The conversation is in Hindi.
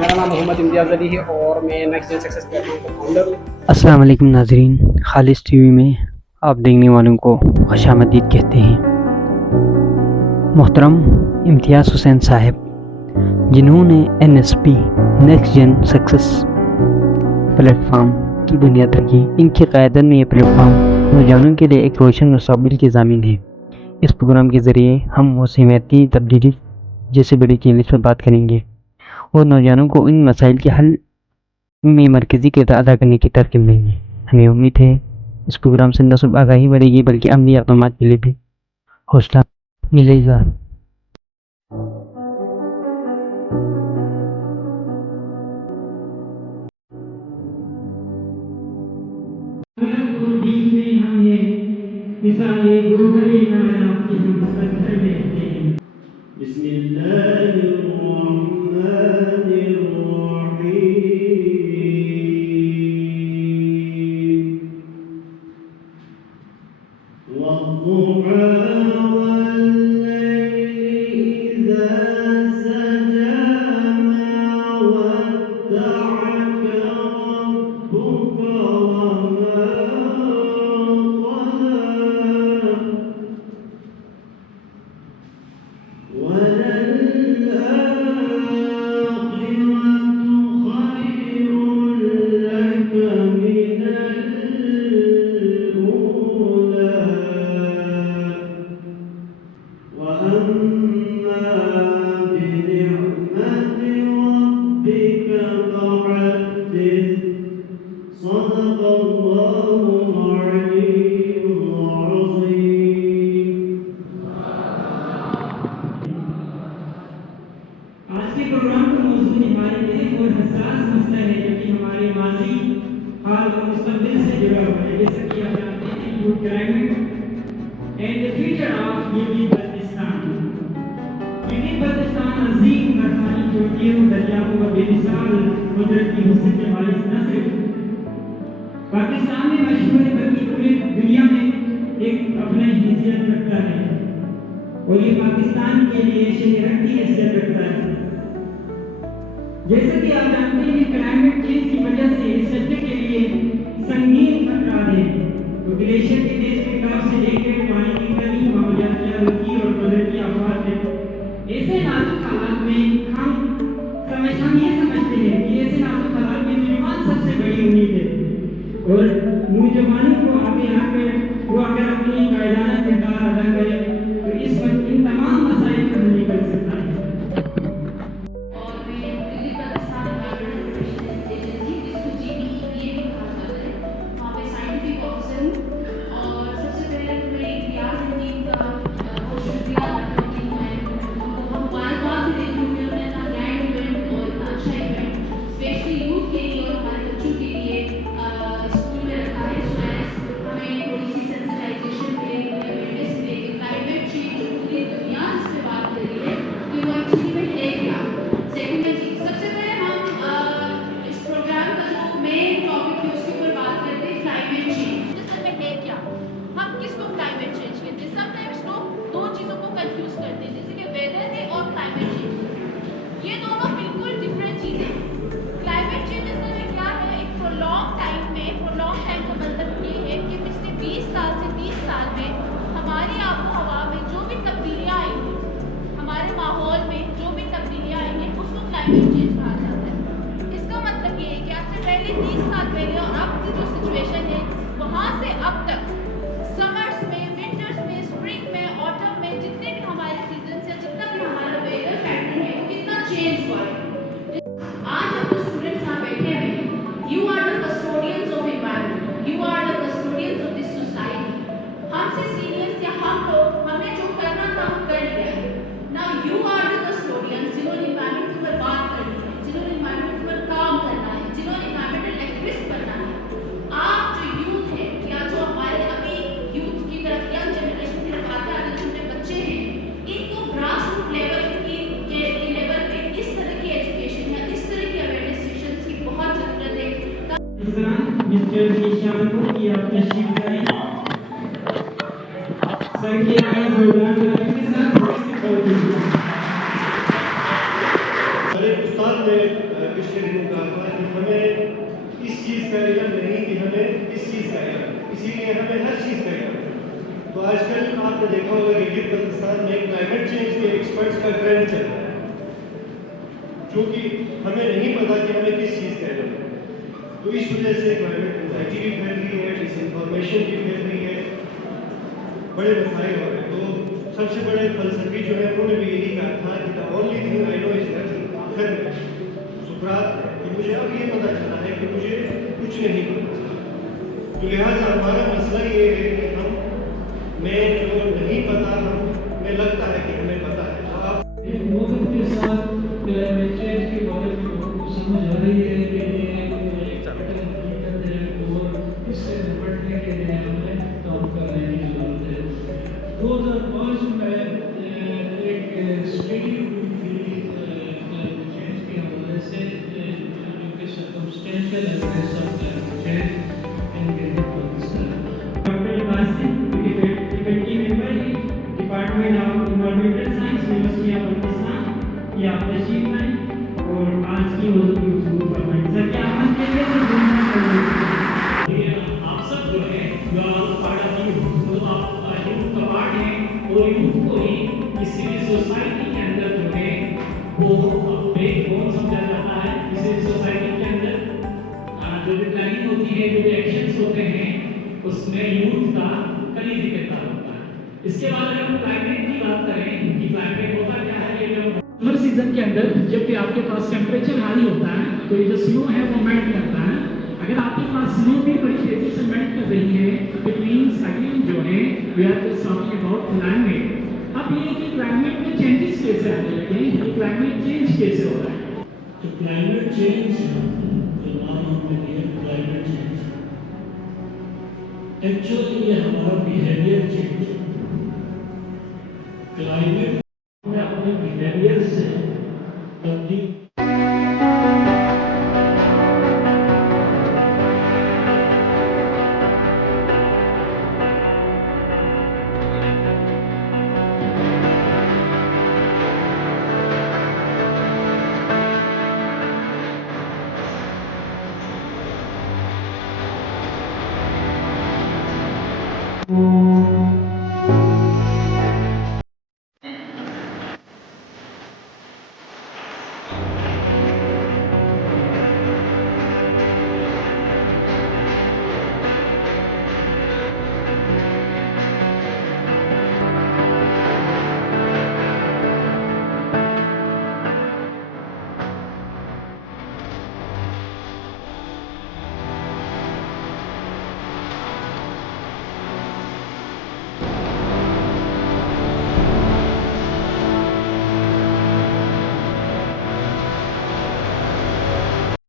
मेरा नाम मोहम्मद इम्तियाज़ अली है और मैं नेक्स्ट जेन सक्सेस प्लेटफॉर्म का फाउंडर हूँ। अस्सलाम वालेकुम नाजरीन, खालिस टीवी में आप देखने वालों को खुशामदीद कहते हैं। मोहतरम इम्तियाज़ हुसैन साहब, जिन्होंने NSP next gen success platform की बुनियाद रखी, इनकी क़यादत में ये प्लेटफॉर्म नौजवानों के लिए एक रोशन मुस्तक़बिल की ज़मीन है। इस प्रोग्राम के ज़रिए हम मौसमियाती तब्दीली जैसे बड़ी चैलेंज पर बात करेंगे और नौजवानों को इन मसाइल के हल में मरकज़ी किरदार अदा करने की तरकीब देंगे। हमें उम्मीद है इस प्रोग्राम से न सिर्फ आगाही बढ़ेगी बल्कि अमली अक़दामात के लिए भी हौसला मिलेगा। आज के प्रोग्राम का मौजूद निहायत अहम और हसास मसला है जो कि हमारे माजी, हाल और मुस्तकबिल से जुड़ा हुआ है। जैसा कि आप जानते हैं, youth climate and the future of unit Baltistan. Unit Baltistan अजीम बर्फानी चोटियों, दरियाओं व बेमिसाल कुदरत की हुस्न के बाइस न सिर्फ पाकिस्तान में मशहूर है बल्कि पूरी दुनिया में एक अपना हैसियत रखता है और ये पाकिस्तान के लिए शहरत की हैसियत रखता है। जैसा कि आप जानते हैं, क्लाइमेट चेंज की वजह से इस सतह के लिए संगीन खतरा है। तो ग्लेशियर के तेज बिखराव से लेकर पानी की कमी, माहौलियाती आलूगी और कुदरती आफात है। ऐसे नाजुक हालात में हम ये समझते हैं कि ऐसे नाजुक हालात में नौजवान सबसे बड़ी उम्मीद है और नौजवानों को आगे आकर वो अगर अपनी कायदाना किरदार अदा करे तो इस वक्त इन तमाम मसाइल को हल निकल सकता है। क्लाइमेट चेंज कहा जाता है। इसका मतलब ये है कि आज से पहले 30 साल पहले और अब की जो सिचुएशन है वहाँ से अब तक समर्स में, विंटर्स में, स्प्रिंग में, ऑटम में जितने भी हमारे सीजन से जितना भी हमारा वेदर पैटर्न है वो कितना चेंज हुआ है। आज हम जो स्टूडेंट्स यहाँ बैठे हैं, you are the custodians of environment, you are the custodians of this society. हमसे सीनियर्स या हम लोग, हमने जो करना था हम कर लिया है। Now you are the custodians जिन्होंने एनवायरनमेंट पर बात करनी है, जिन्होंने एनवायरनमेंट पर काम करना है, जिन्होंने एनवायरमेंटल एक्टिविस्ट बनना है। आप जो यूथ है या जो हमारे अभी यूथ की तरफ, यंग जनरेशन की तरफ आते आते छोटे बच्चे हैं, इनको ग्रास रूट लेवल के लेवल पे इस तरह की एजुकेशन या इस तरह की अवेयरनेस सेशंस की बहुत ज़रूरत है। मिस्टर निशान को कि आप तशरीफ लाएं। सर की आवाज़ जोरदार करने के साथ थोड़ी सी कॉल कीजिए। हर एक उस्ताद ने पिछले दिनों कहा था कि हमें इस चीज़ का इल्म नहीं कि हमें इस चीज़ का इल्म, इसीलिए हमें हर चीज़ का इल्म है। तो आजकल आपने देखा होगा कि गिलगित-बल्तिस्तान में क्लाइमेट चेंज के एक्सपर्ट्स का ट्रेंड चल रहा है, जो कि हमें नहीं पता कि हमें किस चीज़ का इल्म है। तो इस वजह से क्लाइमेट एंजाइटी भी फैल रही है, डिसइंफॉर्मेशन भी फैल रही है, बड़े मसाइल हो रहे हैं। तो सबसे बड़े फलसफी जो है उन्होंने भी यही कहा था कि the only thing I know is nothing. आखिर में सुकरात है कि मुझे अब ये पता चला है कि मुझे कुछ नहीं पता। तो लिहाजा हमारा मसला ये है कि मैं जो नहीं पता हमें लगता है कि हमें पता है। तो आप एक वक्त के साथ क्लाइमेट चेंज के बारे में लोगों को समझ आ रही है कि ये एक हकीकत है और इससे निपटने के लिए हमें काम करने की जरूरत है। 2005 में एक स्टडी हुई थी क्लाइमेट चेंज के हवाले से, जो कि circumstantial evidence of climate change in Gilgit Baltistan. Doctor Qasim faculty member ही department of environmental science university of Baltistan, ये आप तशरीफ लाएं और आज की मौजूद की गुफ्तगू फरमाएं। सर क्या आप के लिए आप सब जो है जो आप पार्ट ऑफ यूथ, तो आप यूथ का पार्ट है और यूथ को ही किसी भी सोसाइटी के अंदर जो है वो बैकबोन समझा जाता है। किसी भी सोसाइटी के अंदर जो भी प्लानिंग होती है, जो भी एक्शंस होते हैं, उसमें यूथ का कलीदी किरदार होता है। इसके बाद अगर हम क्लाइमेट की बात करें कि क्लाइमेट होता क्या है, ये जब समर सीजन के अंदर जब भी आपके पास टेम्परेचर हाई होता है तो ये जो स्नो है वो मेल्ट करता है। अगर आपके पास स्नो भी बड़ी तेजी से मेल्ट कर रही है, इट मींस अगेन जो है we are just talking about climate. अब ये कि क्लाइमेट में चेंजेस कैसे आने लगे, ये क्लाइमेट चेंज कैसे हो रहा है। तो क्लाइमेट चेंज जो नाम हमने दिया क्लाइमेट चेंज, एक्चुअली ये हमारा बिहेवियर चेंज। क्लाइमेट